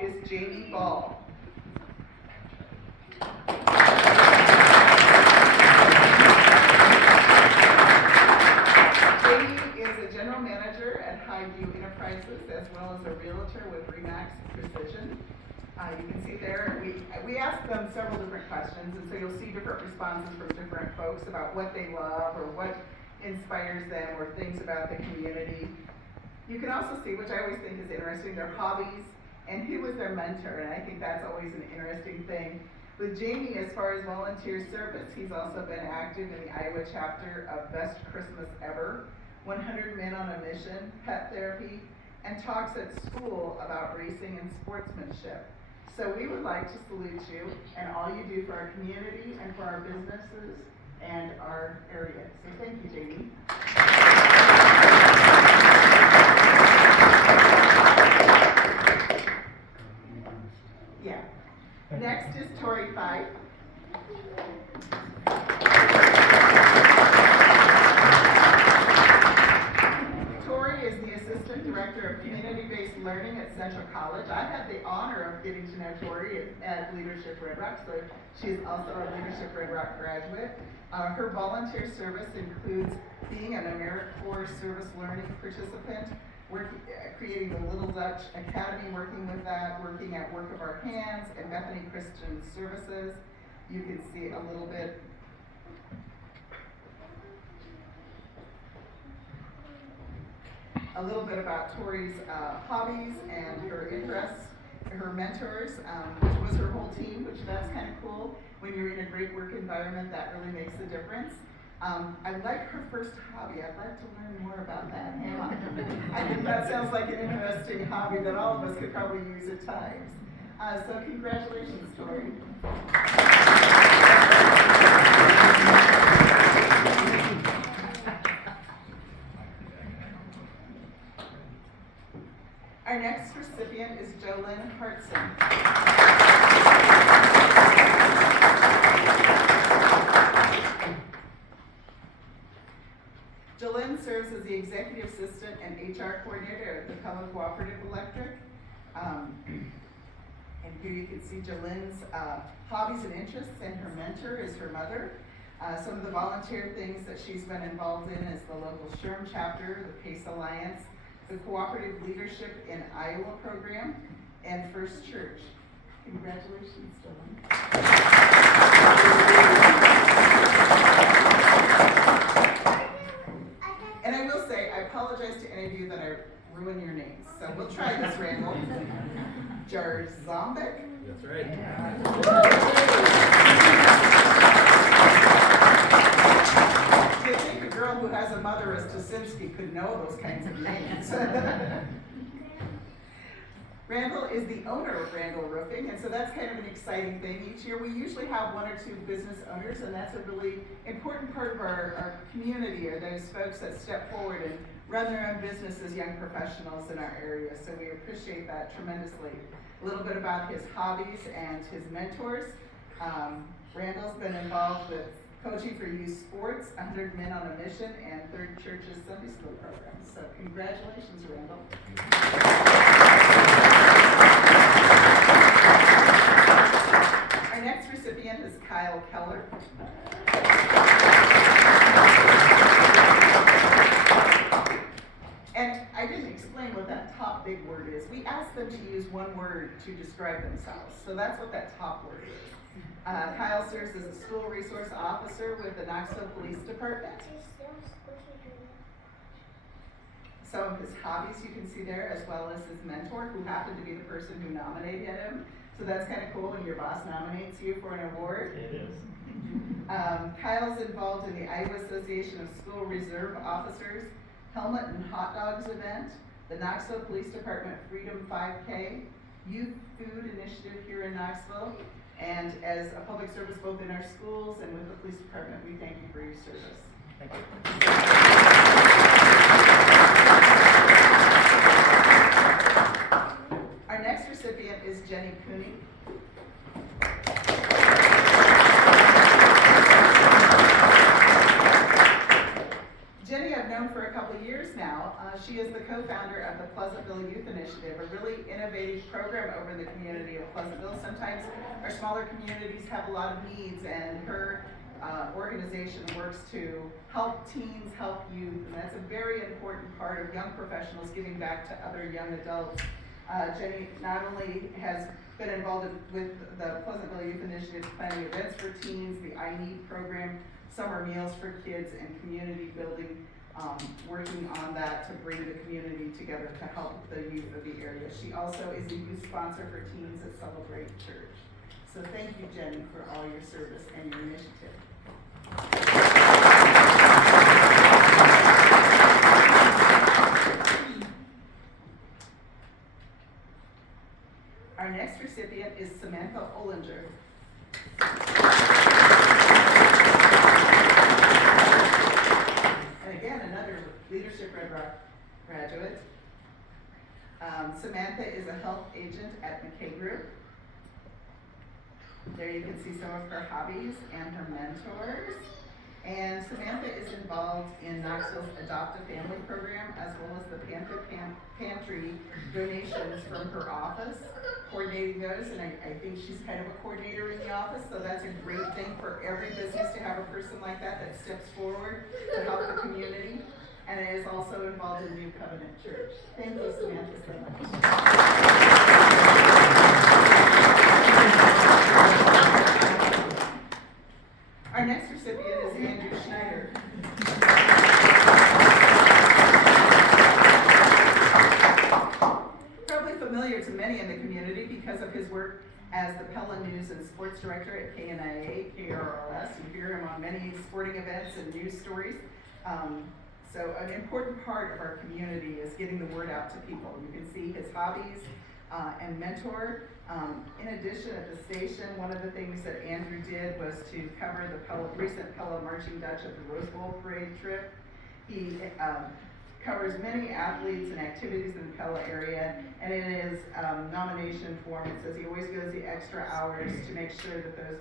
is Jamie Ball. Jamie is a general manager at Highview Enterprises as well as a realtor with Remax Precision. You can see there, we asked them several different questions, and so you'll see different responses from different folks about what they love or what inspires them or things about the community. You can also see, which I always think is interesting, their hobbies and who was their mentor, and I think that's always an interesting thing. With Jamie, as far as volunteer service, he's also been active in the Iowa chapter of Best Christmas Ever, 100 Men on a Mission, Pet Therapy, and talks at school about racing and sportsmanship. So we would like to salute you and all you do for our community and for our businesses and our area. So thank you, Jamie. Yeah. Next is Tori Fife. Tori is the Assistant Director of Community-Based Learning at Central College. I had the honor of getting to know Tori at Leadership Red Rock, so she's also a Leadership Red Rock graduate. Her volunteer service includes being an AmeriCorps Service Learning participant, creating the Little Dutch Academy, working with that, working at Work of Our Hands and Bethany Christian Services. You can see a little bit about Tori's hobbies and her interests, her mentors, which was her whole team, which that's kind of cool. When you're in a great work environment, that really makes a difference. I like her first hobby. I'd like to learn more about that. I think that sounds like an interesting hobby that all of us could probably use at times. So congratulations, Tori. Our next recipient is Jolynn Hartson. Jolynn serves as the Executive Assistant and HR Coordinator at the Cullen Cooperative Electric. And here you can see Jolynn's hobbies and interests, and her mentor is her mother. Some of the volunteer things that she's been involved in is the local SHRM chapter, the PACE Alliance, the Cooperative Leadership in Iowa program, and First Church. Congratulations, Jolynn. And I will say, I apologize to any of you that I ruin your names. So we'll try this, Randall. Jarzombek? That's right. You'd think a girl who has a mother as Tusinski could know those kinds of names. Randall is the owner of Randall Roofing, and so that's kind of an exciting thing. Each year we usually have one or two business owners, and that's a really important part of our community, are those folks that step forward and run their own business as young professionals in our area. So we appreciate that tremendously. A little bit about his hobbies and his mentors. Randall's been involved with coaching for youth sports, 100 Men on a Mission, and Third Church's Sunday School programs. So congratulations, Randall. Our next recipient is Kyle Keller. And I didn't explain what that top big word is. We asked them to use one word to describe themselves. So that's what that top word is. Kyle serves as a school resource officer with the Knoxville Police Department. Some of his hobbies you can see there, as well as his mentor, who happened to be the person who nominated him. So that's kind of cool when your boss nominates you for an award. It is. Kyle's involved in the Iowa Association of School Reserve Officers, Helmet and Hot Dogs event, the Knoxville Police Department Freedom 5K, Youth Food Initiative here in Knoxville, and as a public service both in our schools and with the police department, we thank you for your service. Thank you. Our next recipient is Jenny Cooney. Jenny I've known for a couple of years now. She is the co-founder of the Pleasantville Youth Initiative, a really innovative program over in the community of Pleasantville. Sometimes our smaller communities have a lot of needs, and her organization works to help teens, help youth, and that's a very important part of young professionals giving back to other young adults. Jenny not only has been involved with the Pleasantville Youth Initiative planning events for teens, the I Need program, summer meals for kids, and community building, working on that to bring the community together to help the youth of the area. She also is a youth sponsor for teens at Celebrate Church. So thank you, Jenny, for all your service and your initiative. Our next recipient is Samantha Ollinger. And again, another Leadership Red Rock graduate. Samantha is a health agent at McKay Group. There you can see some of her hobbies and her mentors. And Samantha is involved in Knoxville's Adopt a Family program, as well as the Pantry donations from her office, coordinating those. And I think she's kind of a coordinator in the office, so that's a great thing for every business to have a person like that steps forward to help the community. And is also involved in New Covenant Church. Thank you, Samantha, so much. Our next recipient is Andrew Schneider. Probably familiar to many in the community because of his work as the Pella News and Sports Director at KNIA, KRLS. You hear him on many sporting events and news stories. So an important part of our community is getting the word out to people. You can see his hobbies and mentor. In addition, at the station, one of the things that Andrew did was to cover the recent Pella Marching Dutch at the Rose Bowl parade trip. He covers many athletes and activities in the Pella area, and in his nomination form, it says he always goes the extra hours to make sure that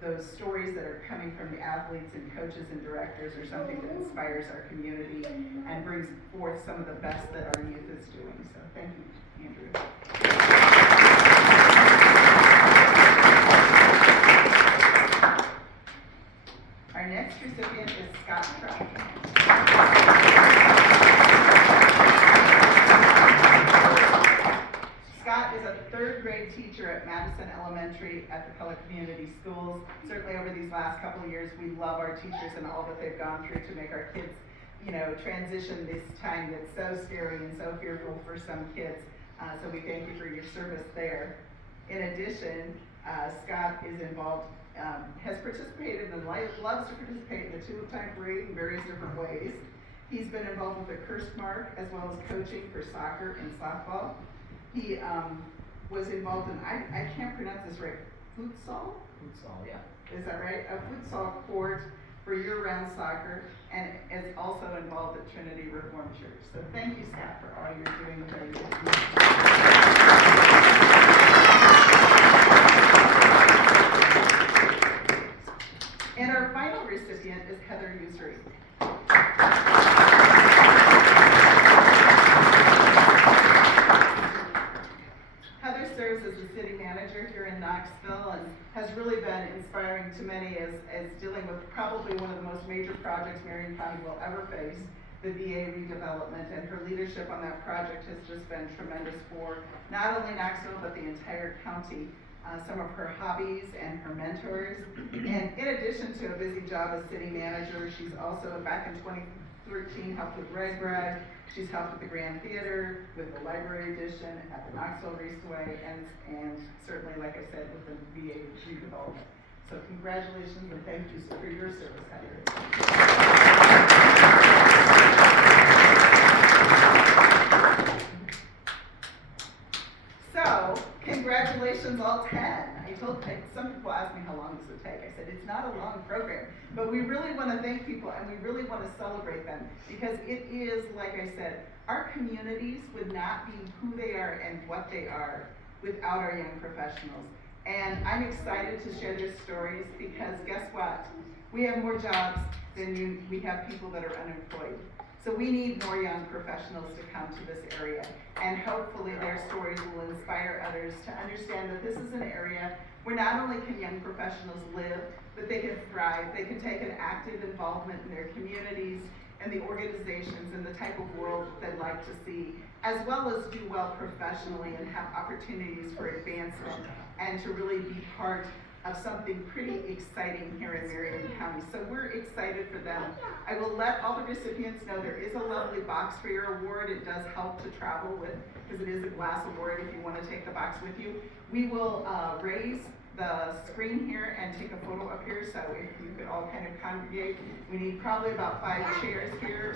those stories that are coming from the athletes and coaches and directors are something that inspires our community and brings forth some of the best that our youth is doing. So thank you, Andrew. Our next recipient is Scott Trout. Scott is a third grade teacher at Madison Elementary at the Pella Community Schools. Certainly over these last couple of years, we love our teachers and all that they've gone through to make our kids, transition this time that's so scary and so fearful for some kids. So we thank you for your service there. In addition, Scott is involved, has participated and loves to participate in the Tulip-Time Parade in various different ways. He's been involved with the Kirstmark as well as coaching for soccer and softball. He was involved in, I can't pronounce this right, futsal? Futsal, yeah. Is that right? A futsal court for year-round soccer, and is also involved at Trinity Reformed Church. So thank you, Scott, for all you're doing today. And our final recipient is Heather Usery. Heather serves as the city manager here in Knoxville and has really been inspiring to many as dealing with probably one of the most major projects Marion County will ever face, the VA redevelopment, and her leadership on that project has just been tremendous for not only Knoxville but the entire county. Some of her hobbies and her mentors. And in addition to a busy job as city manager, she's also, back in 2013, helped with Red Brag. She's helped with the Grand Theater, with the Library Edition at the Knoxville Raceway, and certainly, like I said, with the VA redevelopment. So congratulations and thank you for your service, Heather. So, congratulations all 10. Some people ask me how long this would take. I said, it's not a long program, but we really want to thank people and we really want to celebrate them because it is, like I said, our communities would not be who they are and what they are without our young professionals. And I'm excited to share their stories because guess what? We have more jobs than we have people that are unemployed. So we need more young professionals to come to this area, and hopefully their stories will inspire others to understand that this is an area where not only can young professionals live, but they can thrive. They can take an active involvement in their communities and the organizations and the type of world they'd like to see, as well as do well professionally and have opportunities for advancement and to really be part of something pretty exciting here in Marion County. So we're excited for them. I will let all the recipients know there is a lovely box for your award. It does help to travel with, because it is a glass award if you want to take the box with you. We will raise the screen here and take a photo up here, so if you could all kind of congregate. We need probably about 5 chairs here.